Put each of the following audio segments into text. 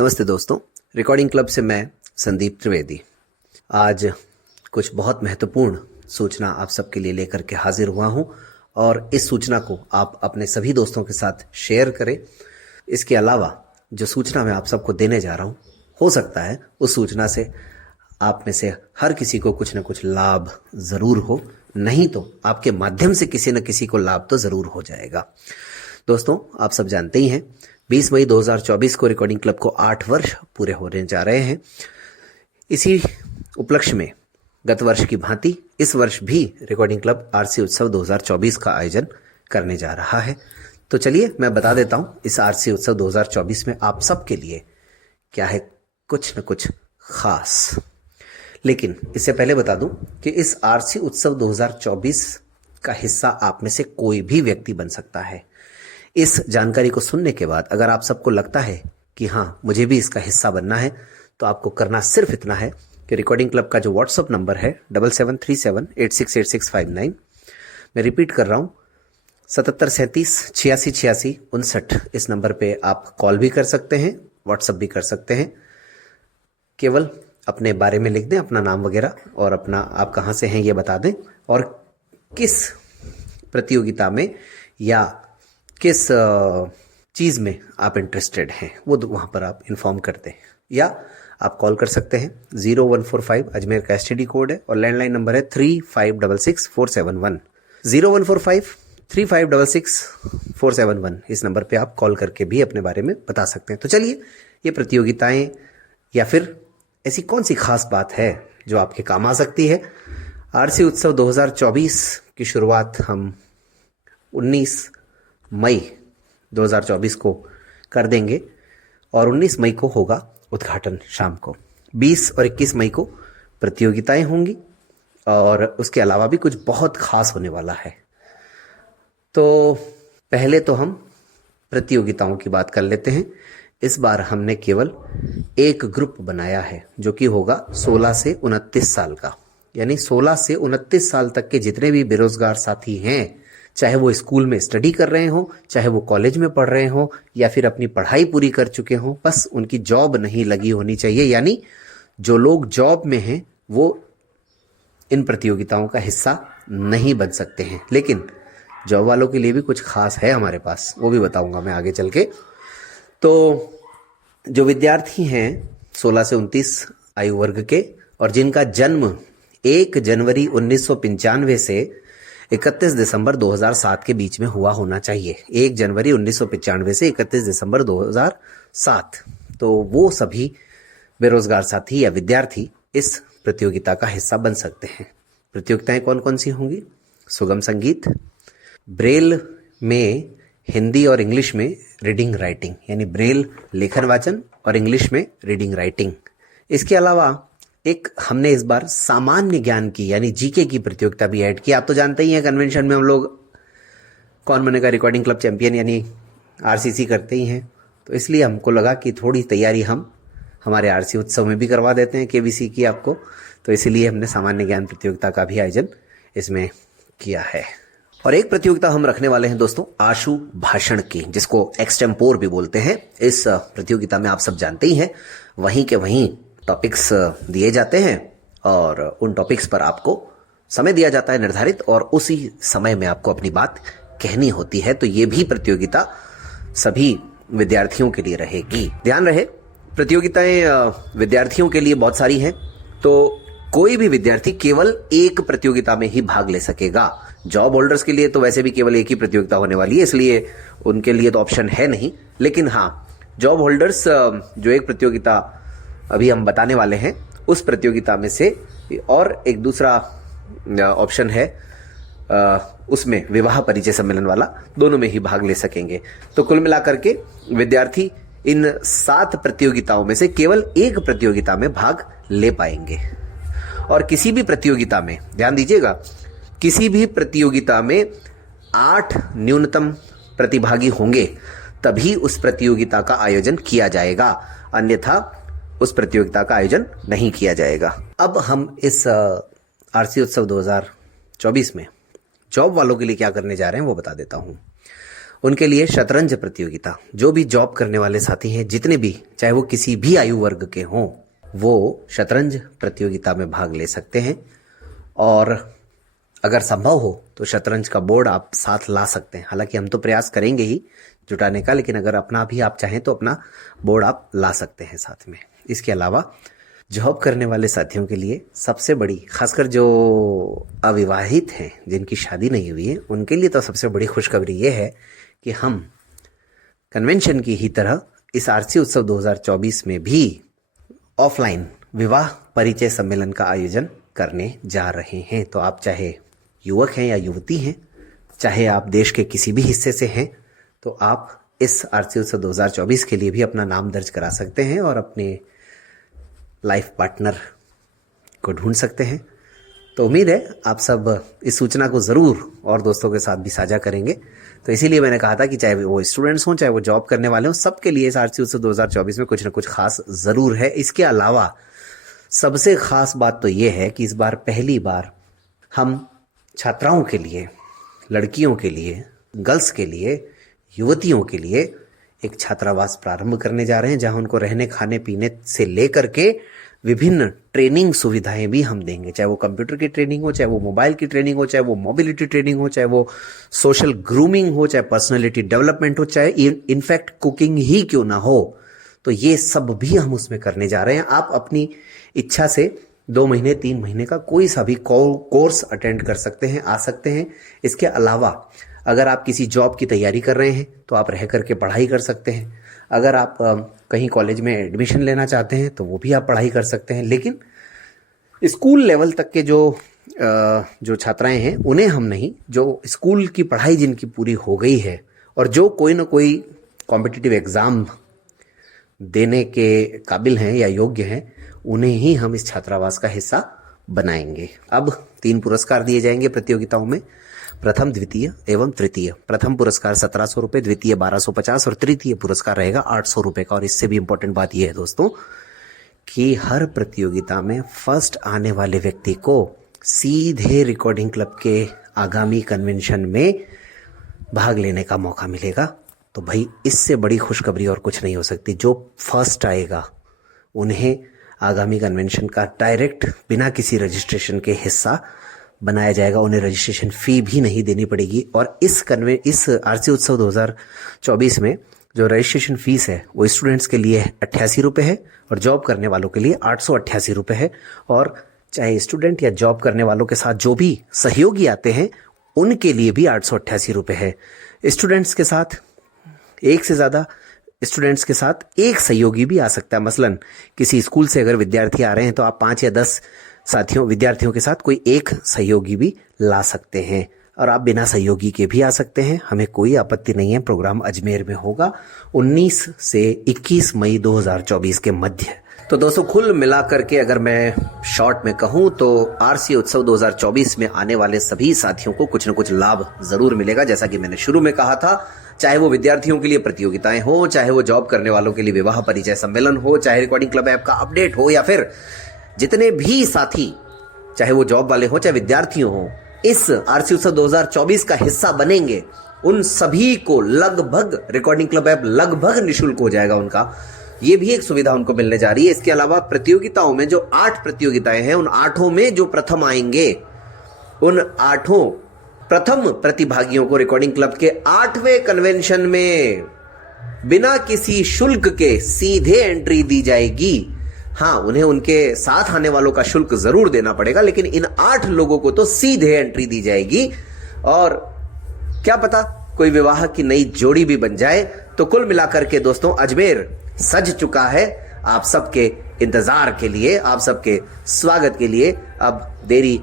नमस्ते दोस्तों, recording club से मैं संदीप त्रिवेदी आज कुछ बहुत महत्वपूर्ण सूचना आप सबके लिए लेकर के हाजिर हुआ हूं और इस सूचना को आप अपने सभी दोस्तों के साथ शेयर करें। इसके अलावा जो सूचना मैं आप सबको देने जा रहा हूं, हो सकता है उस सूचना से आप में से हर किसी को कुछ न कुछ लाभ ज़रूर हो, नहीं तो आपके माध्यम से किसी न किसी को लाभ तो ज़रूर हो जाएगा। दोस्तों, आप सब जानते ही हैं 20 मई 2024 को रिकॉर्डिंग क्लब को 8 वर्ष पूरे होने जा रहे हैं। इसी उपलक्ष्य में गत वर्ष की भांति इस वर्ष भी रिकॉर्डिंग क्लब आरसी उत्सव 2024 का आयोजन करने जा रहा है। तो चलिए मैं बता देता हूं इस आरसी उत्सव 2024 में आप सबके लिए क्या है कुछ न कुछ खास। लेकिन इससे पहले बता दूं कि इस आरसी उत्सव 2024 का हिस्सा आप में से कोई भी व्यक्ति बन सकता है। इस जानकारी को सुनने के बाद अगर आप सबको लगता है कि हाँ, मुझे भी इसका हिस्सा बनना है, तो आपको करना सिर्फ इतना है कि रिकॉर्डिंग क्लब का जो व्हाट्सअप नंबर है 7737868659, मैं रिपीट कर रहा हूँ 7737868659, इस नंबर पे आप कॉल भी कर सकते हैं, व्हाट्सअप भी कर सकते हैं। केवल अपने बारे में लिख दें, अपना नाम वगैरह और अपना आप कहाँ से हैं ये बता दें और किस प्रतियोगिता में या किस चीज़ में आप इंटरेस्टेड हैं वो वहाँ पर आप इन्फॉर्म करते हैं, या आप कॉल कर सकते हैं 0145 अजमेर का STD कोड है और लैंडलाइन नंबर है 35664711 014535664711। इस नंबर पे आप कॉल करके भी अपने बारे में बता सकते हैं। तो चलिए, ये प्रतियोगिताएं या फिर ऐसी कौन सी खास बात है जो आपके काम आ सकती है। आरसी उत्सव 2024 की शुरुआत हम 19 मई 2024 को कर देंगे और 19 मई को होगा उद्घाटन शाम को। 20 और 21 मई को प्रतियोगिताएं होंगी और उसके अलावा भी कुछ बहुत खास होने वाला है। तो पहले तो हम प्रतियोगिताओं की बात कर लेते हैं। इस बार हमने केवल एक ग्रुप बनाया है जो कि होगा 16 से 29 साल का, यानी 16 से 29 साल तक के जितने भी बेरोजगार साथी हैं, चाहे वो स्कूल में स्टडी कर रहे हों, चाहे वो कॉलेज में पढ़ रहे हों या फिर अपनी पढ़ाई पूरी कर चुके हों, बस उनकी जॉब नहीं लगी होनी चाहिए। यानी जो लोग जॉब में हैं वो इन प्रतियोगिताओं का हिस्सा नहीं बन सकते हैं। लेकिन जॉब वालों के लिए भी कुछ खास है हमारे पास, वो भी बताऊंगा मैं आगे चल के। तो जो विद्यार्थी हैं 16 से 29 आयु वर्ग के और जिनका जन्म 1 जनवरी 1995 से 31 दिसंबर 2007 के बीच में हुआ होना चाहिए, 1 जनवरी 1995 से 31 दिसंबर 2007, तो वो सभी बेरोजगार साथी या विद्यार्थी इस प्रतियोगिता का हिस्सा बन सकते हैं। प्रतियोगिताएं कौन कौन सी होंगी? सुगम संगीत, ब्रेल में हिंदी और इंग्लिश में रीडिंग राइटिंग, यानी ब्रेल लेखन वाचन और इंग्लिश में रीडिंग राइटिंग। इसके अलावा एक हमने इस बार सामान्य ज्ञान की यानी जीके की प्रतियोगिता भी ऐड की। आप तो जानते ही हैं कन्वेंशन में हम लोग कौन बनेगा रिकॉर्डिंग क्लब चैंपियन यानी आरसीसी करते ही हैं, तो इसलिए हमको लगा कि थोड़ी तैयारी हम हमारे आरसी उत्सव में भी करवा देते हैं केबीसी की आपको, तो इसीलिए हमने सामान्य ज्ञान प्रतियोगिता का भी आयोजन इसमें किया है। और एक प्रतियोगिता हम रखने वाले हैं दोस्तों आशु भाषण की, जिसको एक्सटेम्पोर भी बोलते हैं। इस प्रतियोगिता में आप सब जानते ही हैं वहीं के वहीं टॉपिक्स दिए जाते हैं और उन टॉपिक्स पर आपको समय दिया जाता है निर्धारित, और उसी समय में आपको अपनी बात कहनी होती है। तो ये भी प्रतियोगिता सभी विद्यार्थियों के लिए रहेगी। ध्यान रहे, प्रतियोगिताएं विद्यार्थियों के लिए बहुत सारी हैं, तो कोई भी विद्यार्थी केवल एक प्रतियोगिता में ही भाग ले सकेगा। जॉब होल्डर्स के लिए तो वैसे भी केवल एक ही प्रतियोगिता होने वाली है, इसलिए उनके लिए तो ऑप्शन है नहीं। लेकिन हाँ, जॉब होल्डर्स जो एक प्रतियोगिता अभी हम बताने वाले हैं उस प्रतियोगिता में से और एक दूसरा ऑप्शन है, उसमें विवाह परिचय सम्मेलन वाला, दोनों में ही भाग ले सकेंगे। तो कुल मिलाकर के विद्यार्थी इन 7 प्रतियोगिताओं में से केवल एक प्रतियोगिता में भाग ले पाएंगे। और किसी भी प्रतियोगिता में, ध्यान दीजिएगा, किसी भी प्रतियोगिता में 8 न्यूनतम प्रतिभागी होंगे तभी उस प्रतियोगिता का आयोजन किया जाएगा, अन्यथा उस प्रतियोगिता का आयोजन नहीं किया जाएगा। अब हम इस आरसी उत्सव 2024 में जॉब वालों के लिए क्या करने जा रहे हैं वो बता देता हूं। उनके लिए शतरंज प्रतियोगिता, जो भी जॉब करने वाले साथी हैं जितने भी, चाहे वो किसी भी आयु वर्ग के हों, वो शतरंज प्रतियोगिता में भाग ले सकते हैं। और अगर संभव हो तो शतरंज का बोर्ड आप साथ ला सकते हैं। हालांकि हम तो प्रयास करेंगे ही जुटाने का, लेकिन अगर अपना भी आप चाहें तो अपना बोर्ड आप ला सकते हैं साथ में। इसके अलावा जॉब करने वाले साथियों के लिए सबसे बड़ी, खासकर जो अविवाहित हैं, जिनकी शादी नहीं हुई है, उनके लिए तो सबसे बड़ी खुशखबरी ये है कि हम कन्वेंशन की ही तरह इस आरसी उत्सव 2024 में भी ऑफलाइन विवाह परिचय सम्मेलन का आयोजन करने जा रहे हैं। तो आप चाहे युवक हैं या युवती हैं, चाहे आप देश के किसी भी हिस्से से हैं, तो आप इस आरसी उत्सव 2024 के लिए भी अपना नाम दर्ज करा सकते हैं और अपने लाइफ पार्टनर को ढूंढ सकते हैं। तो उम्मीद है आप सब इस सूचना को ज़रूर और दोस्तों के साथ भी साझा करेंगे। तो इसीलिए मैंने कहा था कि चाहे वो स्टूडेंट्स हों, चाहे वो जॉब करने वाले हों, सबके लिए इस आरसी उत्सव 2024 में कुछ ना कुछ खास ज़रूर है। इसके अलावा सबसे खास बात तो ये है कि इस बार पहली बार हम छात्राओं के लिए, लड़कियों के लिए, गर्ल्स के लिए, युवतियों के लिए एक छात्रावास प्रारंभ करने जा रहे हैं, जहां उनको रहने, खाने, पीने से लेकर के विभिन्न ट्रेनिंग सुविधाएं भी हम देंगे। चाहे वो कंप्यूटर की ट्रेनिंग हो, चाहे वो मोबाइल की ट्रेनिंग हो, चाहे वो मोबिलिटी ट्रेनिंग हो, चाहे वो सोशल ग्रूमिंग हो, चाहे पर्सनैलिटी डेवलपमेंट हो, चाहे इनफैक्ट कुकिंग ही क्यों ना हो, तो ये सब भी हम उसमें करने जा रहे हैं। आप अपनी इच्छा से 2 महीने, 3 महीने का कोई सा भी कोर्स अटेंड कर सकते हैं, आ सकते हैं। इसके अलावा अगर आप किसी जॉब की तैयारी कर रहे हैं तो आप रह करके पढ़ाई कर सकते हैं। अगर आप कहीं कॉलेज में एडमिशन लेना चाहते हैं तो वो भी आप पढ़ाई कर सकते हैं। लेकिन स्कूल लेवल तक के जो छात्राएं हैं उन्हें हम नहीं, जो स्कूल की पढ़ाई जिनकी पूरी हो गई है और जो कोई ना कोई कॉम्पिटिटिव एग्ज़ाम देने के काबिल हैं या योग्य हैं, उन्हें ही हम इस छात्रावास का हिस्सा बनाएंगे। अब 3 पुरस्कार दिए जाएंगे प्रतियोगिताओं में, प्रथम, द्वितीय एवं तृतीय। प्रथम पुरस्कार 1700 रुपये, द्वितीय 1250 और तृतीय पुरस्कार रहेगा 800 रुपये का। और इससे भी इंपॉर्टेंट बात यह है दोस्तों कि हर प्रतियोगिता में फर्स्ट आने वाले व्यक्ति को सीधे रिकॉर्डिंग क्लब के आगामी कन्वेंशन में भाग लेने का मौका मिलेगा। तो भाई इससे बड़ी खुशखबरी और कुछ नहीं हो सकती। जो फर्स्ट आएगा उन्हें आगामी कन्वेंशन का डायरेक्ट बिना किसी रजिस्ट्रेशन के हिस्सा बनाया जाएगा। उन्हें रजिस्ट्रेशन फ़ी भी नहीं देनी पड़ेगी। और इस आरसी उत्सव 2024 में जो रजिस्ट्रेशन फीस है वो स्टूडेंट्स के लिए 88 रुपये है और जॉब करने वालों के लिए 888 रुपये है। और चाहे स्टूडेंट या जॉब करने वालों के साथ जो भी सहयोगी आते हैं उनके लिए भी 888 रुपये है। स्टूडेंट्स के साथ एक से ज़्यादा स्टूडेंट्स के साथ एक सहयोगी भी आ सकता है। मसलन किसी स्कूल से अगर विद्यार्थी आ रहे हैं तो आप 5 या 10 विद्यार्थियों के साथ कोई एक सहयोगी भी ला सकते हैं। और आप बिना सहयोगी के भी आ सकते हैं, हमें कोई आपत्ति नहीं है। प्रोग्राम अजमेर में होगा 19 से 21 मई 2024 के मध्य। तो दोस्तों कुल मिलाकर के अगर मैं शॉर्ट में कहूँ तो आरसी उत्सव 2024 में आने वाले सभी साथियों को कुछ न कुछ लाभ जरूर मिलेगा। जैसा कि मैंने शुरू में कहा था, चाहे वो विद्यार्थियों के लिए प्रतियोगिताएं हो, चाहे वो जॉब करने वालों के लिए विवाह परिचय सम्मेलन हो, चाहे रिकॉर्डिंग क्लब ऐप का अपडेट हो, या फिर जितने भी साथी, चाहे वो जॉब वाले हो चाहे विद्यार्थी हो, इस आरसी उत्सव 2024 का हिस्सा बनेंगे, उन सभी को लगभग रिकॉर्डिंग क्लब ऐप लगभग निःशुल्क हो जाएगा उनका। ये भी एक सुविधा उनको मिलने जा रही है। इसके अलावा प्रतियोगिताओं में जो 8 प्रतियोगिताएं हैं, उन 8 में जो प्रथम आएंगे, उन 8 प्रथम प्रतिभागियों को रिकॉर्डिंग क्लब के 8वें कन्वेंशन में बिना किसी शुल्क के सीधे एंट्री दी जाएगी। हाँ, उन्हें उनके साथ आने वालों का शुल्क जरूर देना पड़ेगा, लेकिन इन 8 लोगों को तो सीधे एंट्री दी जाएगी। और क्या पता कोई विवाह की नई जोड़ी भी बन जाए। तो कुल मिलाकर के दोस्तों अजमेर सज चुका है आप सबके इंतजार के लिए, आप सबके स्वागत के लिए। अब देरी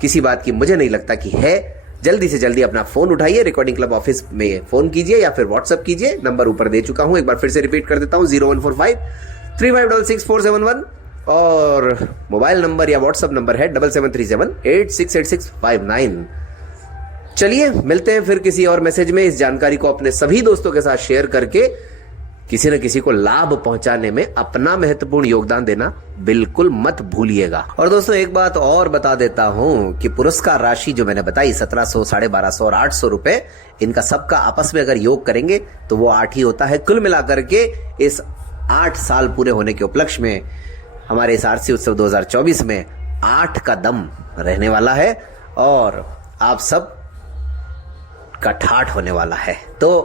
किसी बात की मुझे नहीं लगता कि है। जल्दी से जल्दी अपना फोन उठाइए, रिकॉर्डिंग क्लब ऑफिस में फोन कीजिए या फिर व्हाट्सएप कीजिए। नंबर ऊपर दे चुका हूं, एक बार फिर से रिपीट कर देता हूं, 014535666471 और मोबाइल नंबर या व्हाट्सएप नंबर है 7737868659। चलिए मिलते हैं फिर किसी और मैसेज में। इस जानकारी को अपने सभी दोस्तों के साथ शेयर करके किसी न किसी को लाभ पहुंचाने में अपना महत्वपूर्ण योगदान देना बिल्कुल मत भूलिएगा। और दोस्तों एक बात और बता देता हूं कि पुरस्कार राशि जो मैंने बताई 1700, 1250 और 800 रुपए, इनका सबका आपस में अगर योग करेंगे तो वो 8 ही होता है। कुल मिलाकर के इस 8 साल पूरे होने के उपलक्ष्य में हमारे इस आरसी उत्सव 2024 में 8 का दम रहने वाला है और आप सब का ठाठ होने वाला है। तो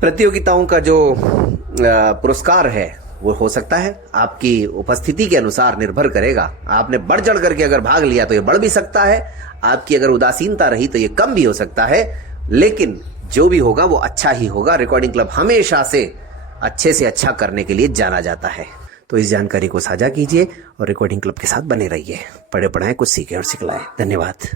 प्रतियोगिताओं का जो पुरस्कार है वो हो सकता है आपकी उपस्थिति के अनुसार निर्भर करेगा। आपने बढ़ चढ़ करके अगर भाग लिया तो ये बढ़ भी सकता है, आपकी अगर उदासीनता रही तो ये कम भी हो सकता है, लेकिन जो भी होगा वो अच्छा ही होगा। रिकॉर्डिंग क्लब हमेशा से अच्छा करने के लिए जाना जाता है। तो इस जानकारी को साझा कीजिए और रिकॉर्डिंग क्लब के साथ बने रहिए। पढ़े पढ़ाएं, कुछ सीखें और सिखलाएं। धन्यवाद।